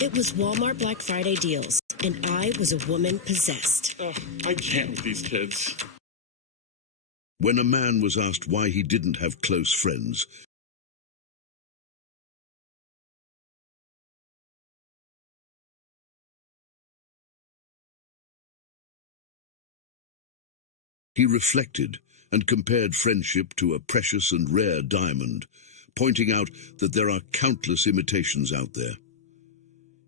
It was Walmart Black Friday deals, and I was a woman possessed. Oh, I can't with these kids. When a man was asked why he didn't have close friends, he reflected and compared friendship to a precious and rare diamond, pointing out that there are countless imitations out there.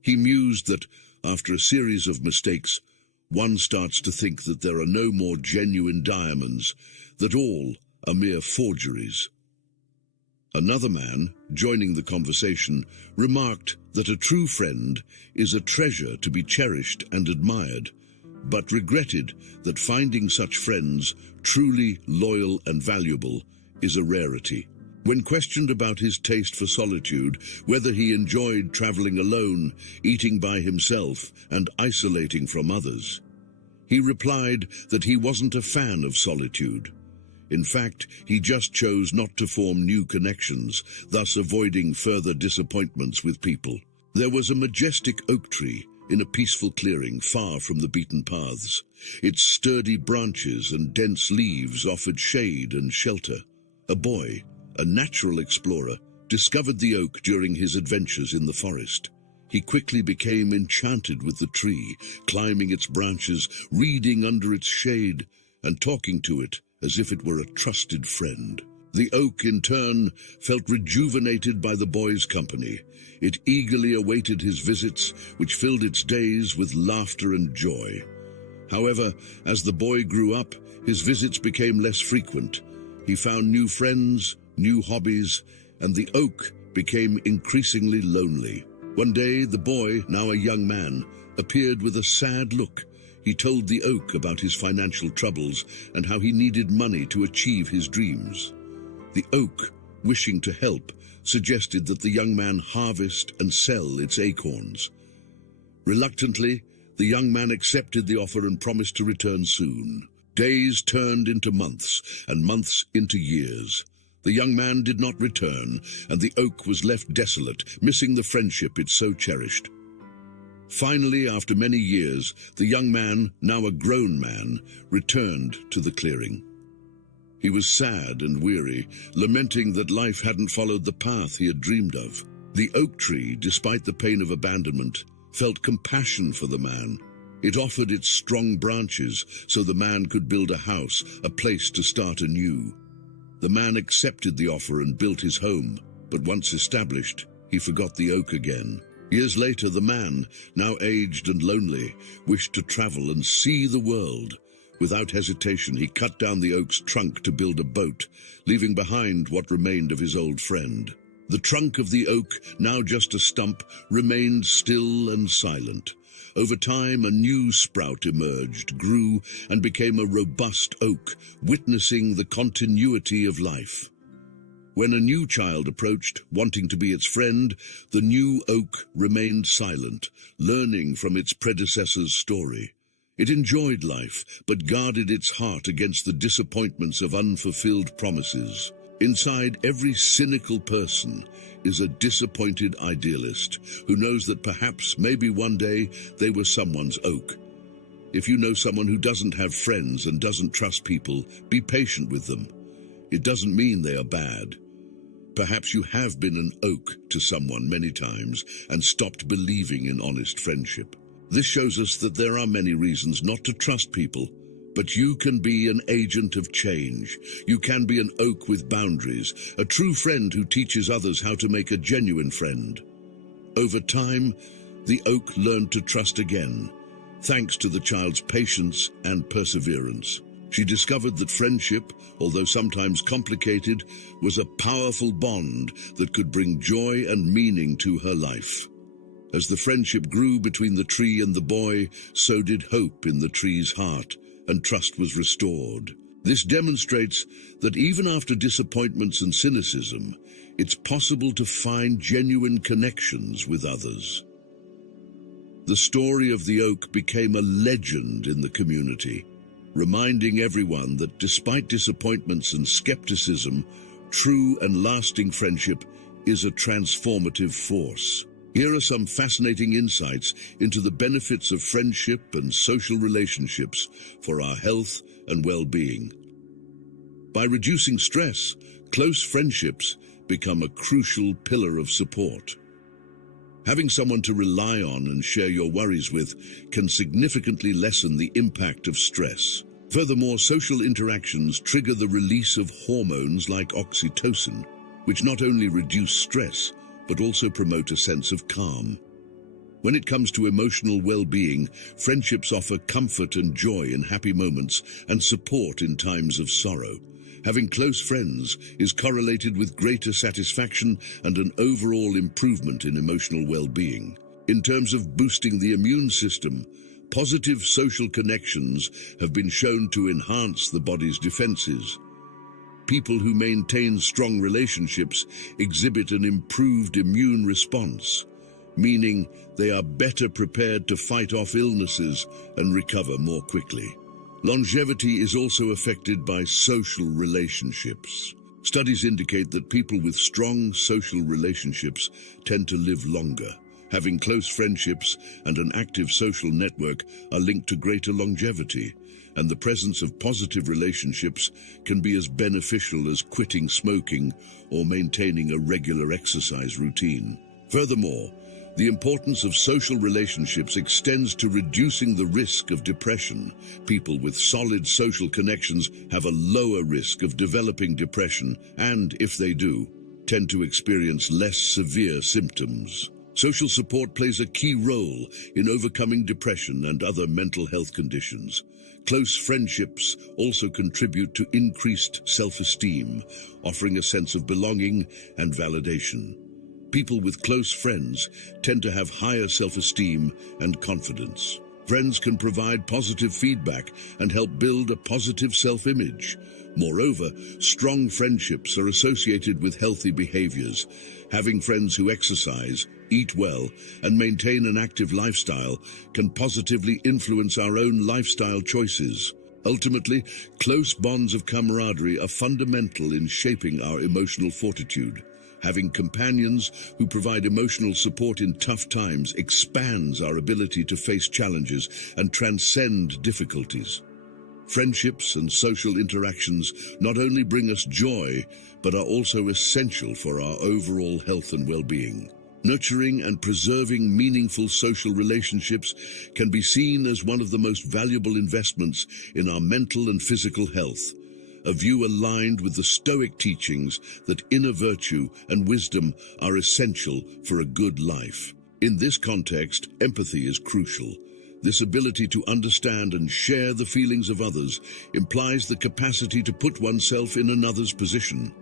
He mused that, after a series of mistakes, one starts to think that there are no more genuine diamonds, that all are mere forgeries. Another man, joining the conversation, remarked that a true friend is a treasure to be cherished and admired, but regretted that finding such friends, truly loyal and valuable, is a rarity. When questioned about his taste for solitude, whether he enjoyed traveling alone, eating by himself, and isolating from others, he replied that he wasn't a fan of solitude. In fact, he just chose not to form new connections, thus avoiding further disappointments with people. There was a majestic oak tree in a peaceful clearing far from the beaten paths. Its sturdy branches and dense leaves offered shade and shelter. A boy, a natural explorer, discovered the oak during his adventures in the forest. He quickly became enchanted with the tree, climbing its branches, reading under its shade, and talking to it as if it were a trusted friend. The oak, in turn, felt rejuvenated by the boy's company. It eagerly awaited his visits, which filled its days with laughter and joy. However, as the boy grew up, his visits became less frequent. He found new friends, new hobbies, and the oak became increasingly lonely. One day, the boy, now a young man, appeared with a sad look. He told the oak about his financial troubles and how he needed money to achieve his dreams. The oak, wishing to help, suggested that the young man harvest and sell its acorns. Reluctantly, the young man accepted the offer and promised to return soon. Days turned into months, and months into years. The young man did not return, and the oak was left desolate, missing the friendship it so cherished. Finally, after many years, the young man, now a grown man, returned to the clearing. He was sad and weary, lamenting that life hadn't followed the path he had dreamed of. The oak tree, despite the pain of abandonment, felt compassion for the man. It offered its strong branches so the man could build a house, a place to start anew. The man accepted the offer and built his home, but once established, he forgot the oak again. Years later, the man, now aged and lonely, wished to travel and see the world. Without hesitation, he cut down the oak's trunk to build a boat, leaving behind what remained of his old friend. The trunk of the oak, now just a stump, remained still and silent. Over time, a new sprout emerged, grew, and became a robust oak, witnessing the continuity of life. When a new child approached, wanting to be its friend, the new oak remained silent, learning from its predecessor's story. It enjoyed life, but guarded its heart against the disappointments of unfulfilled promises. Inside every cynical person is a disappointed idealist who knows that perhaps, maybe one day, they were someone's oak. If you know someone who doesn't have friends and doesn't trust people, be patient with them. It doesn't mean they are bad. Perhaps you have been an oak to someone many times and stopped believing in honest friendship. This shows us that there are many reasons not to trust people, but you can be an agent of change. You can be an oak with boundaries, a true friend who teaches others how to make a genuine friend. Over time, the oak learned to trust again, thanks to the child's patience and perseverance. She discovered that friendship, although sometimes complicated, was a powerful bond that could bring joy and meaning to her life. As the friendship grew between the tree and the boy, so did hope in the tree's heart, and trust was restored. This demonstrates that even after disappointments and cynicism, it's possible to find genuine connections with others. The story of the oak became a legend in the community, reminding everyone that despite disappointments and skepticism, true and lasting friendship is a transformative force. Here are some fascinating insights into the benefits of friendship and social relationships for our health and well-being. By reducing stress, close friendships become a crucial pillar of support. Having someone to rely on and share your worries with can significantly lessen the impact of stress. Furthermore, social interactions trigger the release of hormones like oxytocin, which not only reduce stress, but also promote a sense of calm. When it comes to emotional well-being, friendships offer comfort and joy in happy moments and support in times of sorrow. Having close friends is correlated with greater satisfaction and an overall improvement in emotional well-being. In terms of boosting the immune system, positive social connections have been shown to enhance the body's defenses. People who maintain strong relationships exhibit an improved immune response, meaning they are better prepared to fight off illnesses and recover more quickly. Longevity is also affected by social relationships. Studies indicate that people with strong social relationships tend to live longer. Having close friendships and an active social network are linked to greater longevity, and the presence of positive relationships can be as beneficial as quitting smoking or maintaining a regular exercise routine. Furthermore, the importance of social relationships extends to reducing the risk of depression. People with solid social connections have a lower risk of developing depression and, if they do, tend to experience less severe symptoms. Social support plays a key role in overcoming depression and other mental health conditions. Close friendships also contribute to increased self-esteem, offering a sense of belonging and validation. People with close friends tend to have higher self-esteem and confidence. Friends can provide positive feedback and help build a positive self-image. Moreover, strong friendships are associated with healthy behaviors. Having friends who exercise, eat well, and maintain an active lifestyle can positively influence our own lifestyle choices. Ultimately, close bonds of camaraderie are fundamental in shaping our emotional fortitude. Having companions who provide emotional support in tough times expands our ability to face challenges and transcend difficulties. Friendships and social interactions not only bring us joy, but are also essential for our overall health and well-being. Nurturing and preserving meaningful social relationships can be seen as one of the most valuable investments in our mental and physical health. A view aligned with the Stoic teachings that inner virtue and wisdom are essential for a good life. In this context, empathy is crucial. This ability to understand and share the feelings of others implies the capacity to put oneself in another's position,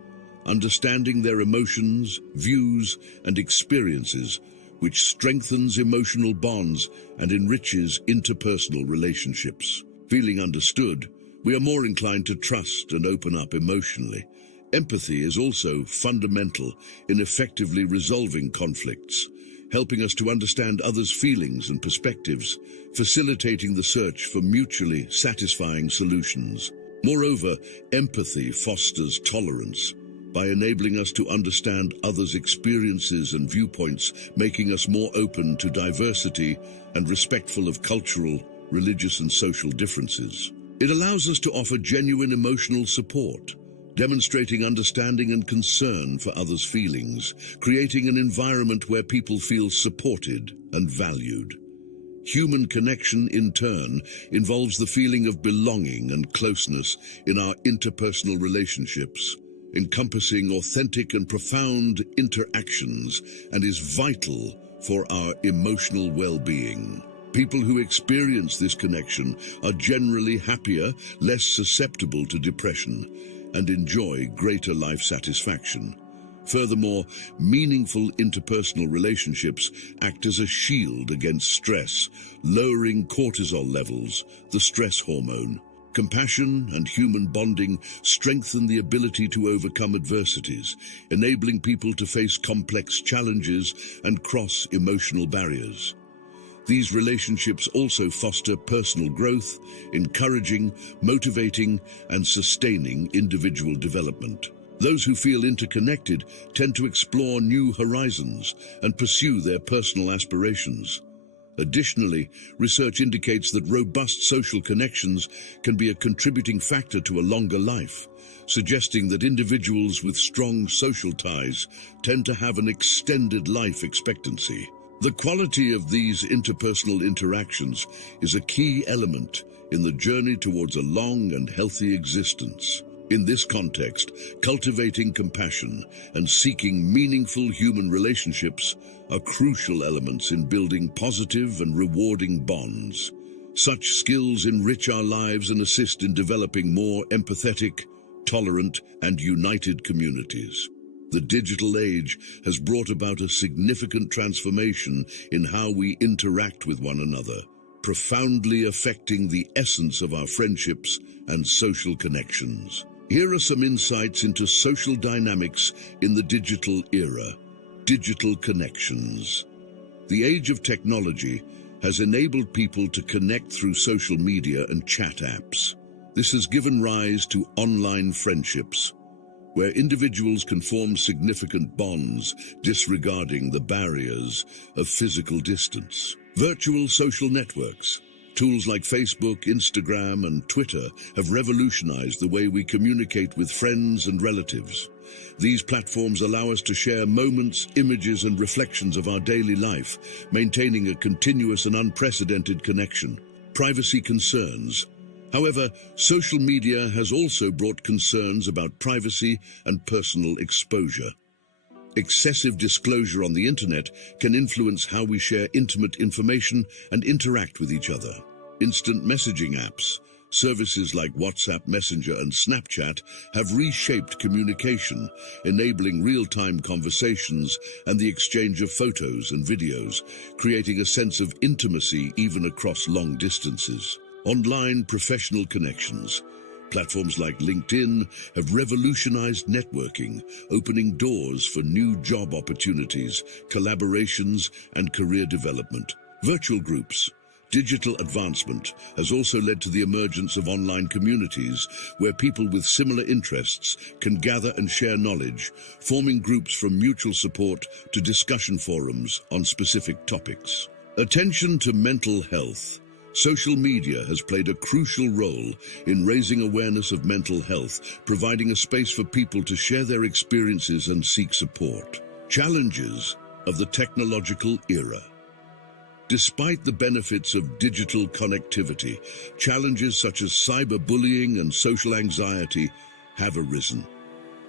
understanding their emotions, views, and experiences, which strengthens emotional bonds and enriches interpersonal relationships. Feeling understood, we are more inclined to trust and open up emotionally. Empathy is also fundamental in effectively resolving conflicts, helping us to understand others' feelings and perspectives, facilitating the search for mutually satisfying solutions. Moreover, empathy fosters tolerance by enabling us to understand others' experiences and viewpoints, making us more open to diversity and respectful of cultural, religious, and social differences. It allows us to offer genuine emotional support, demonstrating understanding and concern for others' feelings, creating an environment where people feel supported and valued. Human connection, in turn, involves the feeling of belonging and closeness in our interpersonal relationships, encompassing authentic and profound interactions, and is vital for our emotional well-being. People who experience this connection are generally happier, less susceptible to depression, and enjoy greater life satisfaction. Furthermore, meaningful interpersonal relationships act as a shield against stress, lowering cortisol levels, the stress hormone. Compassion and human bonding strengthen the ability to overcome adversities, enabling people to face complex challenges and cross emotional barriers. These relationships also foster personal growth, encouraging, motivating, and sustaining individual development. Those who feel interconnected tend to explore new horizons and pursue their personal aspirations. Additionally, research indicates that robust social connections can be a contributing factor to a longer life, suggesting that individuals with strong social ties tend to have an extended life expectancy. The quality of these interpersonal interactions is a key element in the journey towards a long and healthy existence. In this context, cultivating compassion and seeking meaningful human relationships are crucial elements in building positive and rewarding bonds. Such skills enrich our lives and assist in developing more empathetic, tolerant, and united communities. The digital age has brought about a significant transformation in how we interact with one another, profoundly affecting the essence of our friendships and social connections. Here are some insights into social dynamics in the digital era. Digital connections. The age of technology has enabled people to connect through social media and chat apps. This has given rise to online friendships, where individuals can form significant bonds, disregarding the barriers of physical distance. Virtual social networks. Tools like Facebook, Instagram, and Twitter have revolutionized the way we communicate with friends and relatives. These platforms allow us to share moments, images, and reflections of our daily life, maintaining a continuous and unprecedented connection. Privacy concerns. However, social media has also brought concerns about privacy and personal exposure. Excessive disclosure on the internet can influence how we share intimate information and interact with each other. Instant messaging apps, services like WhatsApp, Messenger, and Snapchat have reshaped communication, enabling real-time conversations and the exchange of photos and videos, creating a sense of intimacy even across long distances. Online professional connections. Platforms like LinkedIn have revolutionized networking, opening doors for new job opportunities, collaborations, and career development. Virtual groups. Digital advancement has also led to the emergence of online communities where people with similar interests can gather and share knowledge, forming groups from mutual support to discussion forums on specific topics. Attention to mental health. Social media has played a crucial role in raising awareness of mental health, providing a space for people to share their experiences and seek support. Challenges of the technological era. Despite the benefits of digital connectivity, challenges such as cyberbullying and social anxiety have arisen.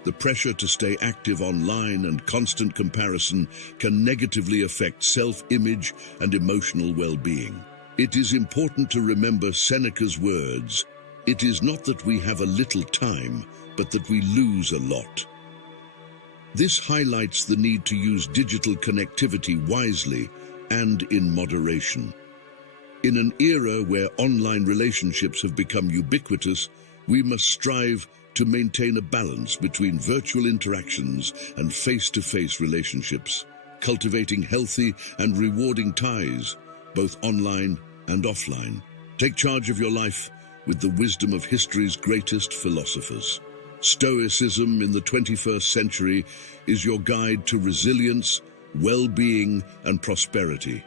The pressure to stay active online and constant comparison can negatively affect self-image and emotional well-being. It is important to remember Seneca's words, "It is not that we have a little time, but that we lose a lot." This highlights the need to use digital connectivity wisely and in moderation. In an era where online relationships have become ubiquitous, we must strive to maintain a balance between virtual interactions and face-to-face relationships, cultivating healthy and rewarding ties, both online and offline. Take charge of your life with the wisdom of history's greatest philosophers. Stoicism in the 21st century is your guide to resilience, well-being, and prosperity.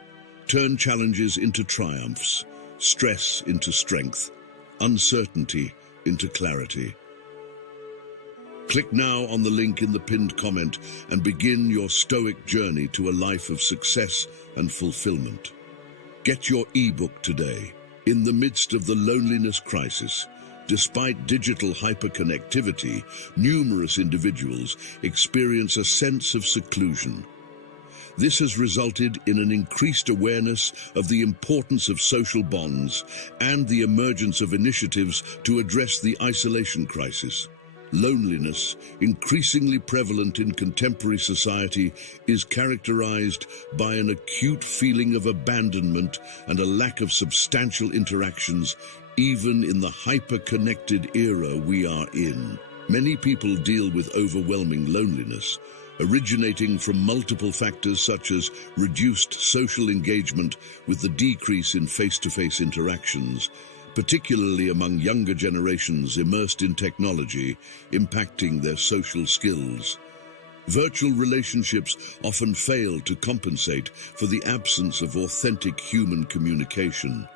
Turn challenges into triumphs, stress into strength, uncertainty into clarity. Click now on the link in the pinned comment and begin your Stoic journey to a life of success and fulfillment. Get your ebook today. In the midst of the loneliness crisis, despite digital hyperconnectivity, numerous individuals experience a sense of seclusion. This has resulted in an increased awareness of the importance of social bonds and the emergence of initiatives to address the isolation crisis. Loneliness, increasingly prevalent in contemporary society, is characterized by an acute feeling of abandonment and a lack of substantial interactions, even in the hyper-connected era we are in. Many people deal with overwhelming loneliness, originating from multiple factors such as reduced social engagement with the decrease in face-to-face interactions, particularly among younger generations immersed in technology, impacting their social skills. Virtual relationships often fail to compensate for the absence of authentic human communication.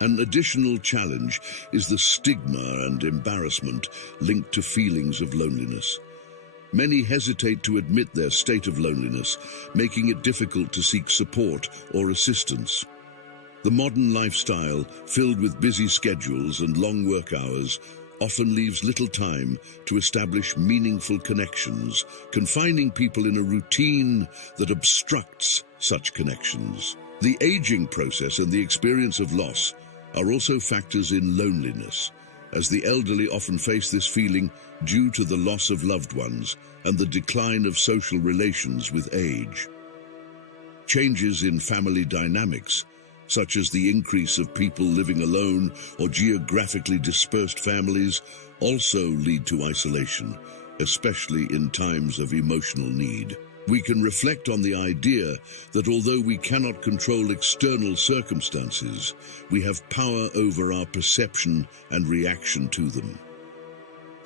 An additional challenge is the stigma and embarrassment linked to feelings of loneliness. Many hesitate to admit their state of loneliness, making it difficult to seek support or assistance. The modern lifestyle, filled with busy schedules and long work hours, often leaves little time to establish meaningful connections, confining people in a routine that obstructs such connections. The aging process and the experience of loss are also factors in loneliness, as the elderly often face this feeling due to the loss of loved ones and the decline of social relations with age. Changes in family dynamics, such as the increase of people living alone or geographically dispersed families, also lead to isolation, especially in times of emotional need. We can reflect on the idea that although we cannot control external circumstances, we have power over our perception and reaction to them.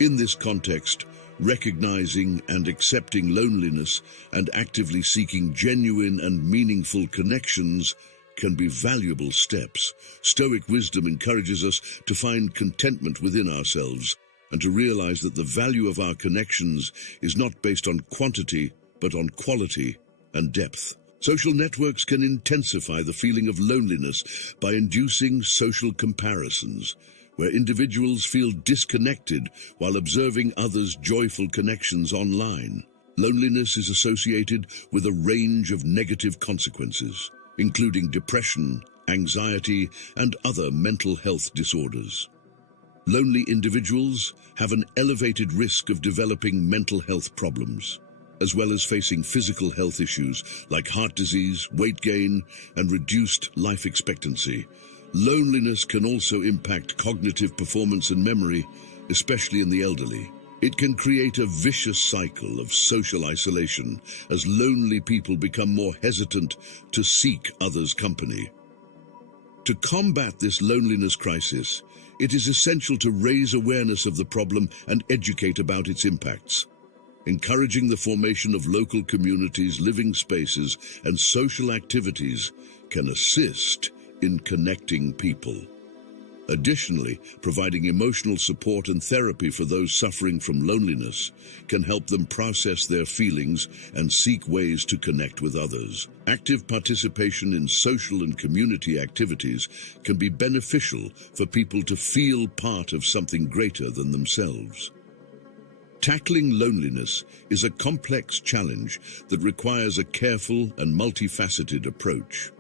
In this context, recognizing and accepting loneliness and actively seeking genuine and meaningful connections can be valuable steps. Stoic wisdom encourages us to find contentment within ourselves and to realize that the value of our connections is not based on quantity, but on quality and depth. Social networks can intensify the feeling of loneliness by inducing social comparisons, where individuals feel disconnected while observing others' joyful connections online. Loneliness is associated with a range of negative consequences, including depression, anxiety, and other mental health disorders. Lonely individuals have an elevated risk of developing mental health problems, as well as facing physical health issues like heart disease, weight gain, and reduced life expectancy. Loneliness can also impact cognitive performance and memory, especially in the elderly. It can create a vicious cycle of social isolation as lonely people become more hesitant to seek others' company. To combat this loneliness crisis, it is essential to raise awareness of the problem and educate about its impacts. Encouraging the formation of local communities, living spaces, and social activities can assist in connecting people. Additionally, providing emotional support and therapy for those suffering from loneliness can help them process their feelings and seek ways to connect with others. Active participation in social and community activities can be beneficial for people to feel part of something greater than themselves. Tackling loneliness is a complex challenge that requires a careful and multifaceted approach.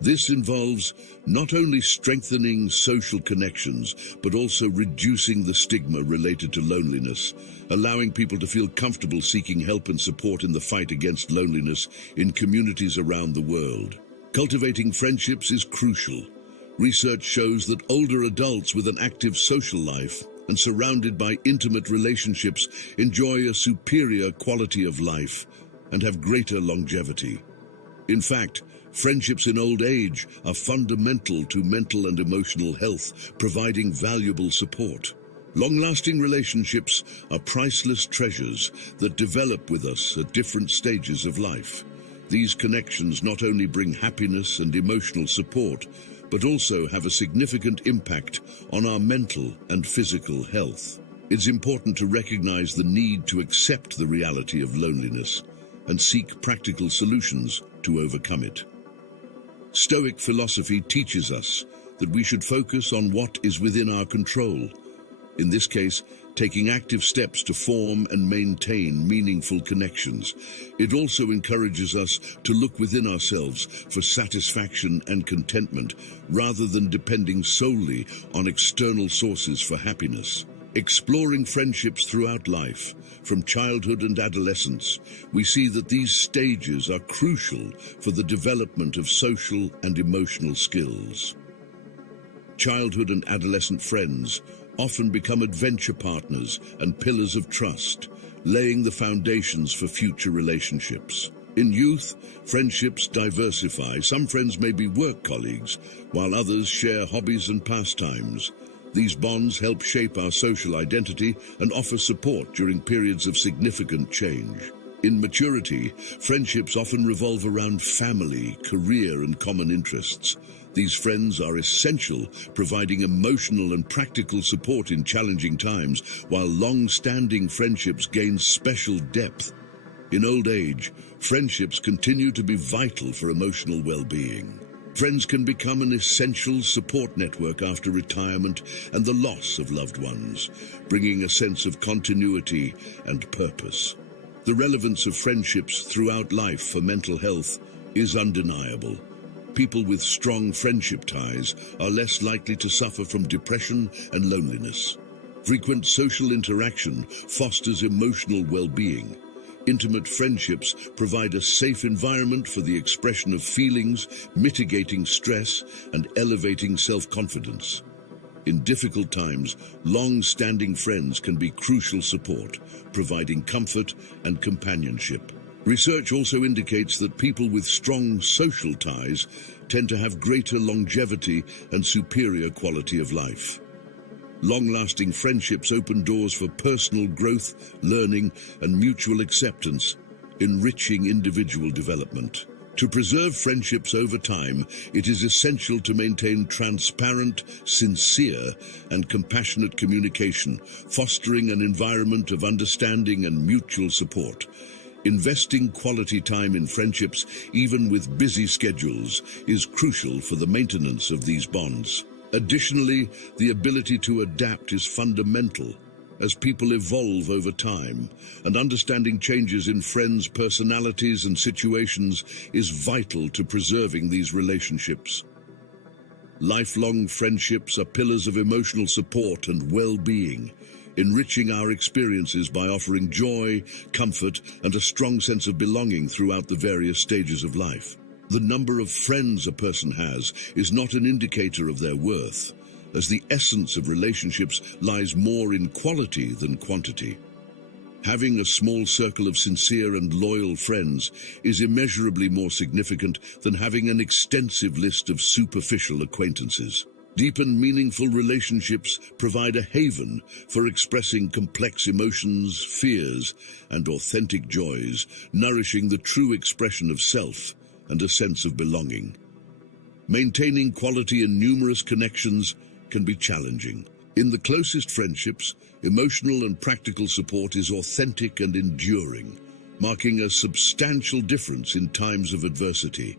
This involves not only strengthening social connections, but also reducing the stigma related to loneliness, allowing people to feel comfortable seeking help and support in the fight against loneliness in communities around the world. Cultivating friendships is crucial. Research shows that older adults with an active social life and surrounded by intimate relationships enjoy a superior quality of life and have greater longevity. In fact, friendships in old age are fundamental to mental and emotional health, providing valuable support. Long-lasting relationships are priceless treasures that develop with us at different stages of life. These connections not only bring happiness and emotional support, but also have a significant impact on our mental and physical health. It's important to recognize the need to accept the reality of loneliness and seek practical solutions to overcome it. Stoic philosophy teaches us that we should focus on what is within our control. In this case, taking active steps to form and maintain meaningful connections. It also encourages us to look within ourselves for satisfaction and contentment, rather than depending solely on external sources for happiness. Exploring friendships throughout life, from childhood and adolescence, we see that these stages are crucial for the development of social and emotional skills. Childhood and adolescent friends often become adventure partners and pillars of trust, laying the foundations for future relationships. In youth, friendships diversify. Some friends may be work colleagues, while others share hobbies and pastimes. These bonds help shape our social identity and offer support during periods of significant change. In maturity, friendships often revolve around family, career, and common interests. These friends are essential, providing emotional and practical support in challenging times, while long-standing friendships gain special depth. In old age, friendships continue to be vital for emotional well-being. Friends can become an essential support network after retirement and the loss of loved ones, bringing a sense of continuity and purpose. The relevance of friendships throughout life for mental health is undeniable. People with strong friendship ties are less likely to suffer from depression and loneliness. Frequent social interaction fosters emotional well-being. Intimate friendships provide a safe environment for the expression of feelings, mitigating stress, and elevating self-confidence. In difficult times, long-standing friends can be crucial support, providing comfort and companionship. Research also indicates that people with strong social ties tend to have greater longevity and superior quality of life. Long-lasting friendships open doors for personal growth, learning, and mutual acceptance, enriching individual development. To preserve friendships over time, it is essential to maintain transparent, sincere, and compassionate communication, fostering an environment of understanding and mutual support. Investing quality time in friendships, even with busy schedules, is crucial for the maintenance of these bonds. Additionally, the ability to adapt is fundamental as people evolve over time, and understanding changes in friends' personalities and situations is vital to preserving these relationships. Lifelong friendships are pillars of emotional support and well-being, enriching our experiences by offering joy, comfort, and a strong sense of belonging throughout the various stages of life. The number of friends a person has is not an indicator of their worth, as the essence of relationships lies more in quality than quantity. Having a small circle of sincere and loyal friends is immeasurably more significant than having an extensive list of superficial acquaintances. Deep and meaningful relationships provide a haven for expressing complex emotions, fears, and authentic joys, nourishing the true expression of self and a sense of belonging. Maintaining quality in numerous connections can be challenging. In the closest friendships, emotional and practical support is authentic and enduring, marking a substantial difference in times of adversity.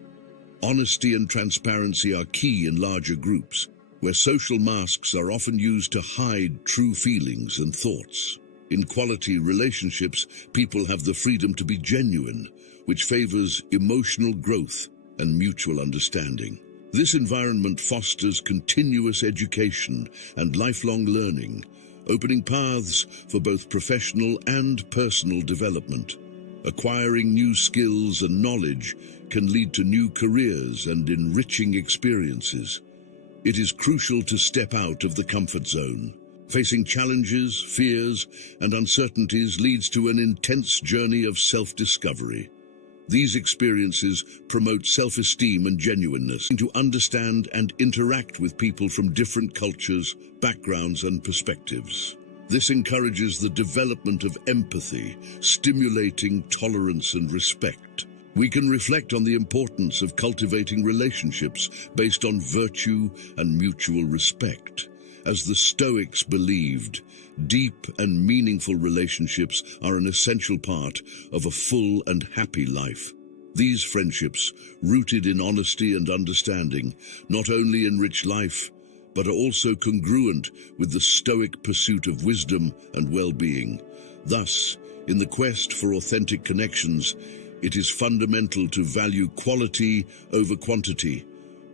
Honesty and transparency are key in larger groups, where social masks are often used to hide true feelings and thoughts. In quality relationships, people have the freedom to be genuine, which favors emotional growth and mutual understanding. This environment fosters continuous education and lifelong learning, opening paths for both professional and personal development. Acquiring new skills and knowledge can lead to new careers and enriching experiences. It is crucial to step out of the comfort zone. Facing challenges, fears, and uncertainties leads to an intense journey of self-discovery. These experiences promote self-esteem and genuineness, to understand and interact with people from different cultures, backgrounds, and perspectives. This encourages the development of empathy, stimulating tolerance and respect. We can reflect on the importance of cultivating relationships based on virtue and mutual respect. As the Stoics believed, deep and meaningful relationships are an essential part of a full and happy life. These friendships, rooted in honesty and understanding, not only enrich life, but are also congruent with the Stoic pursuit of wisdom and well-being. Thus, in the quest for authentic connections, it is fundamental to value quality over quantity,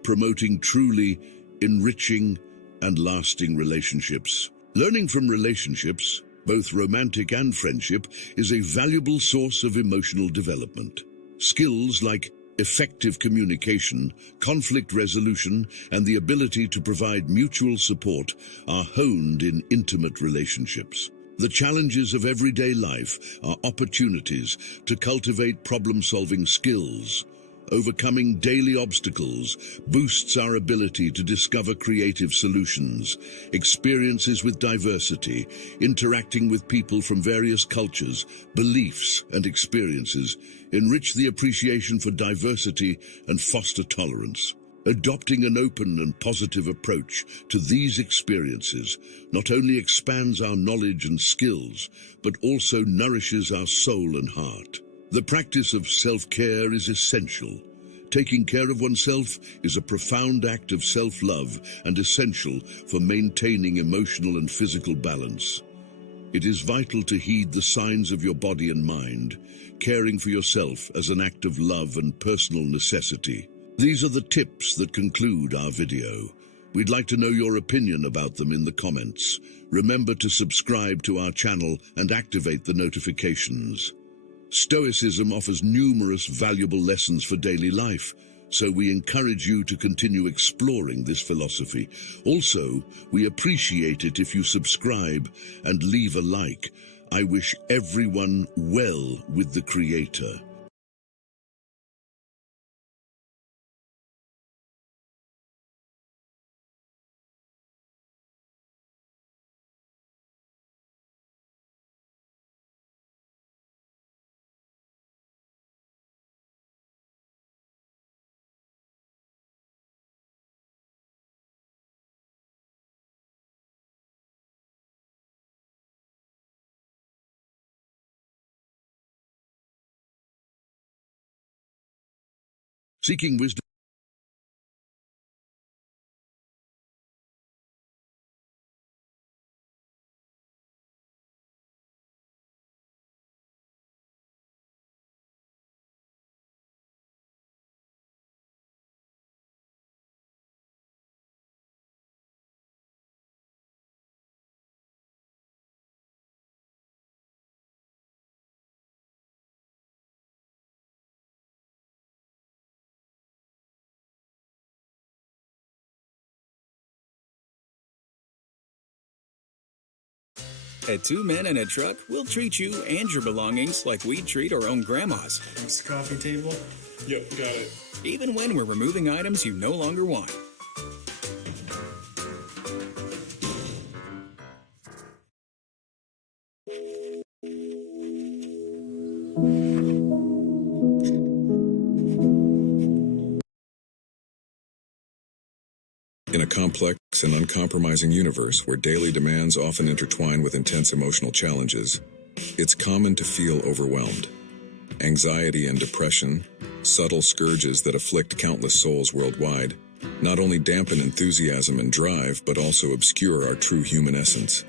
promoting truly enriching and lasting relationships. Learning from relationships, both romantic and friendship, is a valuable source of emotional development. Skills like effective communication, conflict resolution, and the ability to provide mutual support are honed in intimate relationships. The challenges of everyday life are opportunities to cultivate problem-solving skills. Overcoming daily obstacles boosts our ability to discover creative solutions. Experiences with diversity, interacting with people from various cultures, beliefs, and experiences enrich the appreciation for diversity and foster tolerance. Adopting an open and positive approach to these experiences not only expands our knowledge and skills, but also nourishes our soul and heart. The practice of self-care is essential. Taking care of oneself is a profound act of self-love and essential for maintaining emotional and physical balance. It is vital to heed the signs of your body and mind, caring for yourself as an act of love and personal necessity. These are the tips that conclude our video. We'd like to know your opinion about them in the comments. Remember to subscribe to our channel and activate the notifications. Stoicism offers numerous valuable lessons for daily life, so we encourage you to continue exploring this philosophy. Also, we appreciate it if you subscribe and leave a like. I wish everyone well with the Creator. Seeking wisdom. At Two Men and a Truck, we'll treat you and your belongings like we'd treat our own grandmas, Next coffee table? Yep, got it. even when we're removing items you no longer want. In a complex and uncompromising universe where daily demands often intertwine with intense emotional challenges, it's common to feel overwhelmed. Anxiety and depression, subtle scourges that afflict countless souls worldwide, not only dampen enthusiasm and drive, but also obscure our true human essence.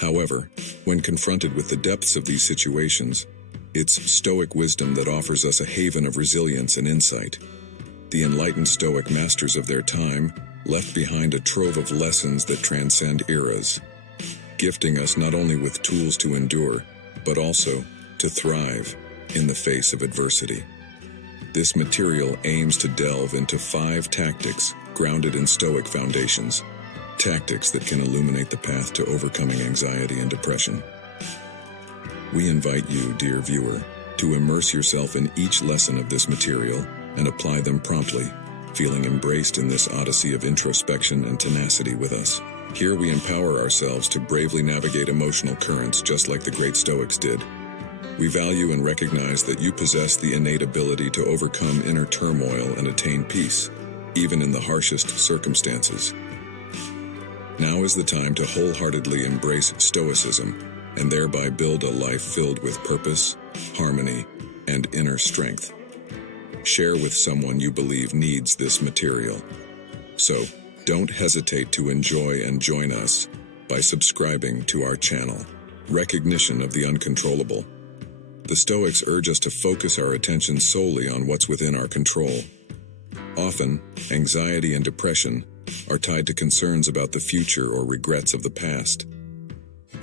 However, when confronted with the depths of these situations, it's Stoic wisdom that offers us a haven of resilience and insight. The enlightened Stoic masters of their time left behind a trove of lessons that transcend eras, gifting us not only with tools to endure, but also to thrive in the face of adversity. This material aims to delve into 5 tactics grounded in Stoic foundations, tactics that can illuminate the path to overcoming anxiety and depression. We invite you, dear viewer, to immerse yourself in each lesson of this material and apply them promptly, feeling embraced in this odyssey of introspection and tenacity with us. Here we empower ourselves to bravely navigate emotional currents just like the great Stoics did. We value and recognize that you possess the innate ability to overcome inner turmoil and attain peace, even in the harshest circumstances. Now is the time to wholeheartedly embrace Stoicism and thereby build a life filled with purpose, harmony, and inner strength. Share with someone you believe needs this material. So, don't hesitate to enjoy and join us by subscribing to our channel. Recognition of the uncontrollable. The Stoics urge us to focus our attention solely on what's within our control. Often, anxiety and depression are tied to concerns about the future or regrets of the past.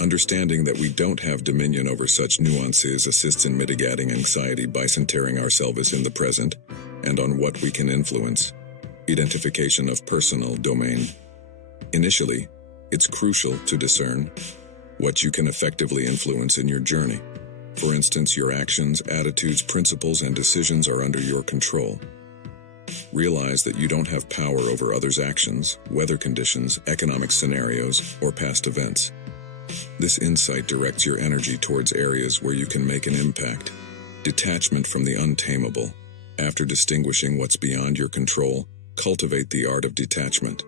Understanding that we don't have dominion over such nuances assists in mitigating anxiety by centering ourselves in the present and on what we can influence. Identification of personal domain. Initially, it's crucial to discern what you can effectively influence in your journey. For instance, your actions, attitudes, principles, and decisions are under your control. Realize that you don't have power over others' actions, weather conditions, economic scenarios, or past events. This insight directs your energy towards areas where you can make an impact. Detachment from the untamable. After distinguishing what's beyond your control, cultivate the art of detachment.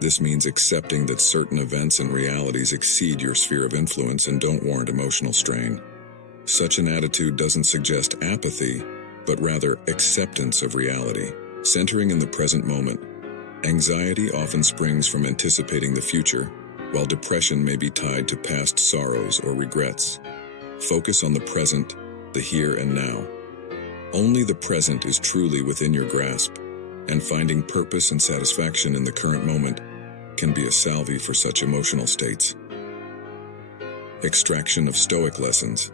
This means accepting that certain events and realities exceed your sphere of influence and don't warrant emotional strain. Such an attitude doesn't suggest apathy, but rather acceptance of reality. Centering in the present moment. Anxiety often springs from anticipating the future, while depression may be tied to past sorrows or regrets. Focus on the present, the here and now. Only the present is truly within your grasp, and finding purpose and satisfaction in the current moment can be a salve for such emotional states. Extraction of Stoic lessons.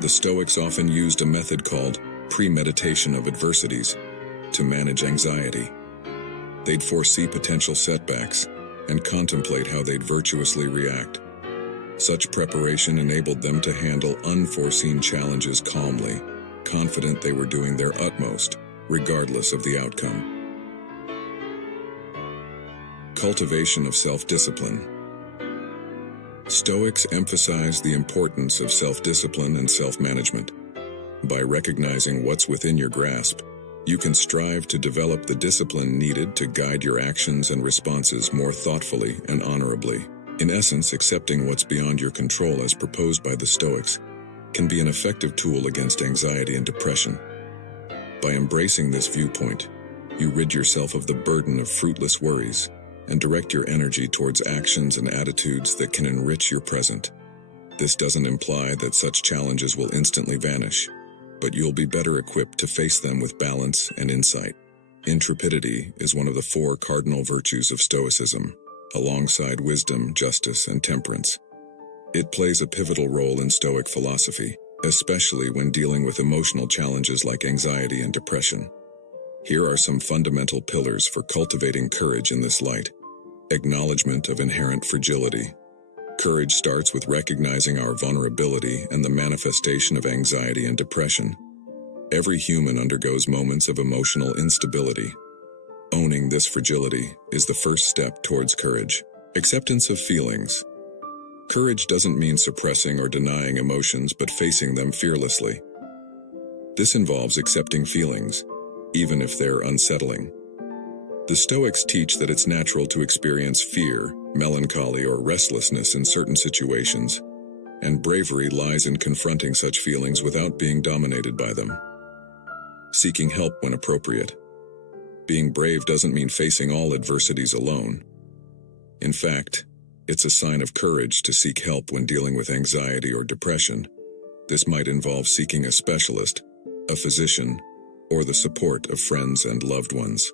The Stoics often used a method called premeditation of adversities to manage anxiety. They'd foresee potential setbacks and contemplate how they'd virtuously react. Such preparation enabled them to handle unforeseen challenges calmly, confident they were doing their utmost, regardless of the outcome. Cultivation of self-discipline. Stoics emphasize the importance of self-discipline and self-management. By recognizing what's within your grasp, you can strive to develop the discipline needed to guide your actions and responses more thoughtfully and honorably. In essence, accepting what's beyond your control as proposed by the Stoics can be an effective tool against anxiety and depression. By embracing this viewpoint, you rid yourself of the burden of fruitless worries and direct your energy towards actions and attitudes that can enrich your present. This doesn't imply that such challenges will instantly vanish, but you'll be better equipped to face them with balance and insight. Intrepidity is one of the 4 cardinal virtues of Stoicism, alongside wisdom, justice, and temperance. It plays a pivotal role in Stoic philosophy, especially when dealing with emotional challenges like anxiety and depression. Here are some fundamental pillars for cultivating courage in this light. Acknowledgement of inherent fragility. Courage starts with recognizing our vulnerability and the manifestation of anxiety and depression. Every human undergoes moments of emotional instability. Owning this fragility is the first step towards courage. Acceptance of feelings. Courage doesn't mean suppressing or denying emotions, but facing them fearlessly. This involves accepting feelings, even if they're unsettling. The Stoics teach that it's natural to experience fear, melancholy, or restlessness in certain situations, and bravery lies in confronting such feelings without being dominated by them. Seeking help when appropriate. Being brave doesn't mean facing all adversities alone. In fact, it's a sign of courage to seek help when dealing with anxiety or depression. This might involve seeking a specialist, a physician, or the support of friends and loved ones.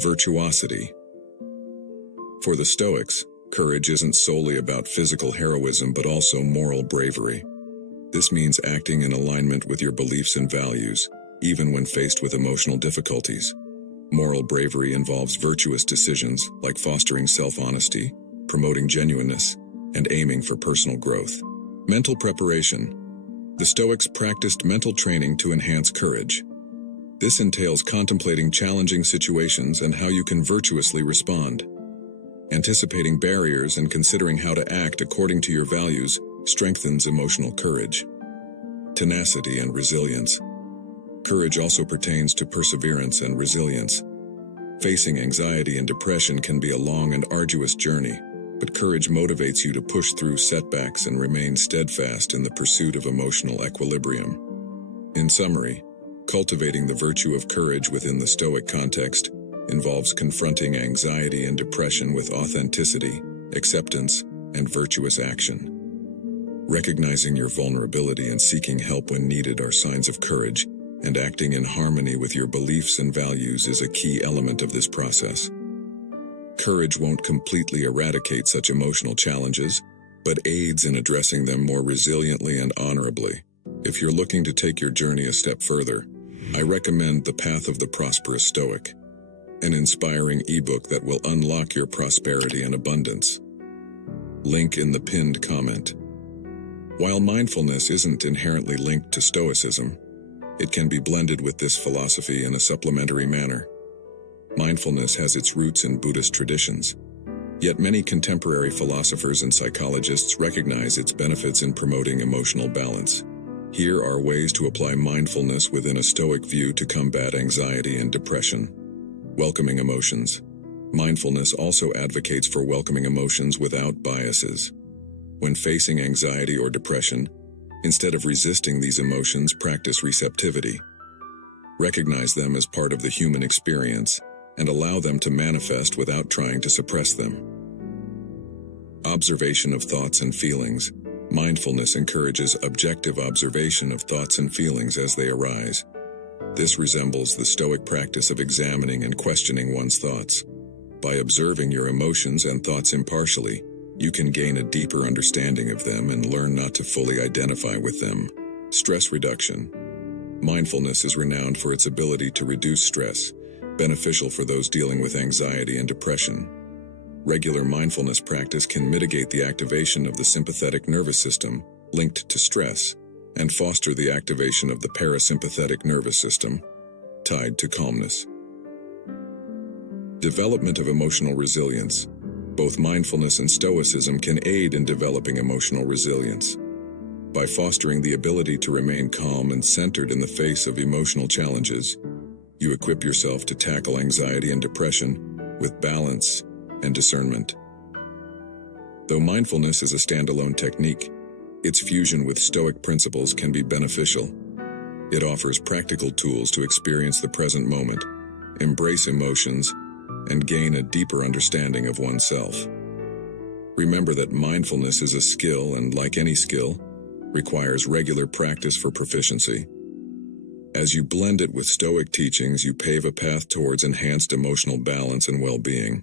Virtuosity. For the Stoics, courage isn't solely about physical heroism but also moral bravery. This means acting in alignment with your beliefs and values, even when faced with emotional difficulties. Moral bravery involves virtuous decisions like fostering self-honesty, promoting genuineness, and aiming for personal growth. Mental preparation. The Stoics practiced mental training to enhance courage. This entails contemplating challenging situations and how you can virtuously respond. Anticipating barriers and considering how to act according to your values strengthens emotional courage. Tenacity and resilience. Courage also pertains to perseverance and resilience. Facing anxiety and depression can be a long and arduous journey, but courage motivates you to push through setbacks and remain steadfast in the pursuit of emotional equilibrium. In summary, cultivating the virtue of courage within the Stoic context involves confronting anxiety and depression with authenticity, acceptance, and virtuous action. Recognizing your vulnerability and seeking help when needed are signs of courage, and acting in harmony with your beliefs and values is a key element of this process. Courage won't completely eradicate such emotional challenges, but aids in addressing them more resiliently and honorably. If you're looking to take your journey a step further, I recommend The Path of the Prosperous Stoic, an inspiring ebook that will unlock your prosperity and abundance. Link in the pinned comment. While mindfulness isn't inherently linked to Stoicism, it can be blended with this philosophy in a supplementary manner. Mindfulness has its roots in Buddhist traditions, yet many contemporary philosophers and psychologists recognize its benefits in promoting emotional balance. Here are ways to apply mindfulness within a Stoic view to combat anxiety and depression. Welcoming emotions. Mindfulness also advocates for welcoming emotions without biases. When facing anxiety or depression, instead of resisting these emotions, practice receptivity. Recognize them as part of the human experience and allow them to manifest without trying to suppress them. Observation of thoughts and feelings. Mindfulness encourages objective observation of thoughts and feelings as they arise. This resembles the Stoic practice of examining and questioning one's thoughts. By observing your emotions and thoughts impartially, you can gain a deeper understanding of them and learn not to fully identify with them. Stress reduction. Mindfulness is renowned for its ability to reduce stress, beneficial for those dealing with anxiety and depression. Regular mindfulness practice can mitigate the activation of the sympathetic nervous system linked to stress and foster the activation of the parasympathetic nervous system tied to calmness. Development of emotional resilience. Both mindfulness and Stoicism can aid in developing emotional resilience. By fostering the ability to remain calm and centered in the face of emotional challenges, you equip yourself to tackle anxiety and depression with balance and discernment. Though mindfulness is a standalone technique, its fusion with Stoic principles can be beneficial. It offers practical tools to experience the present moment, embrace emotions, and gain a deeper understanding of oneself. Remember that mindfulness is a skill and, like any skill, requires regular practice for proficiency. As you blend it with Stoic teachings, you pave a path towards enhanced emotional balance and well-being.